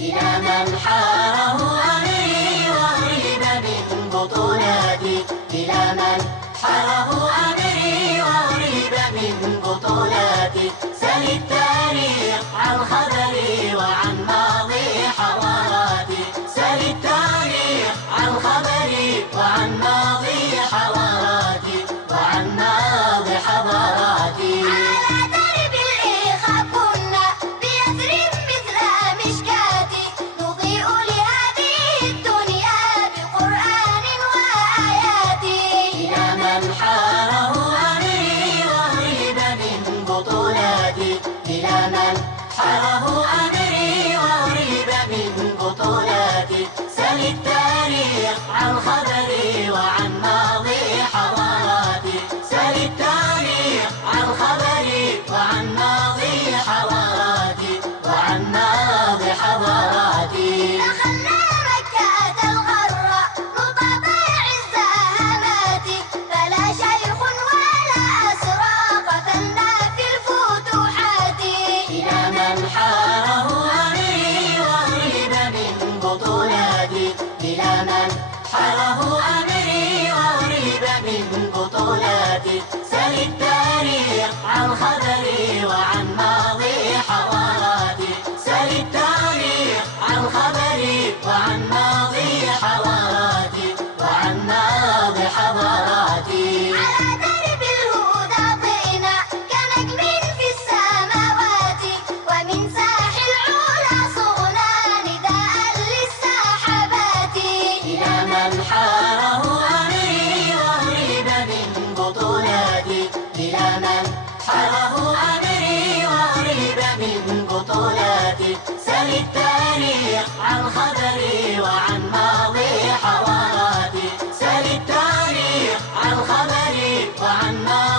إلى من حاره أمري وأرهب من بطولاتي، إلى من حاره أمري وأرهب من بطولاتي. سل التاريخ عن خبري وعن ماضي حضاراتي، سل التاريخ عن خبري وعن ماضي حضاراتي، وعن ماضي حضاراتي. على درب الإخاء كنا بيثرب مثل مشكاتي، نضيء لهذه الدنيا بقرآن وآياتي. إلى من حاره أمري وأرهب من بطولاتي، إلى من حاره أمري وأرهب من بطولاتي. سل التاريخ عن خبري وعن ماضي حضاراتي، سل التاريخ عن خبري وعن ماضي حضاراتي، وعن ماضي حضاراتي. دخلنا مكة الغراء نطبع عز هاماتي، فلا شيخ ولا أسرى قتلنا في الفتوحات. إلى من حاره أمري وأرهب من بطولاتي، إلى من حاره أمري وأرهب من بطولاتي. سل التاريخ عن خبري وعن ماضي حضاراتي، سل التاريخ عن خبري وعن ماضي حضاراتي، وعن ماضي حضاراتي. على درب الهدى طينا كنجم في السماوات، ومن ساح العلا صغنا نداء للسحابات. إلى من حاره أمري وأرهب من بطولاتي، إلى من حاره أمري وأرهب من بطولاتي. سل التاريخ عن خبري وعن ماضي حضاراتي، سل التاريخ عن خبري وعن ماضي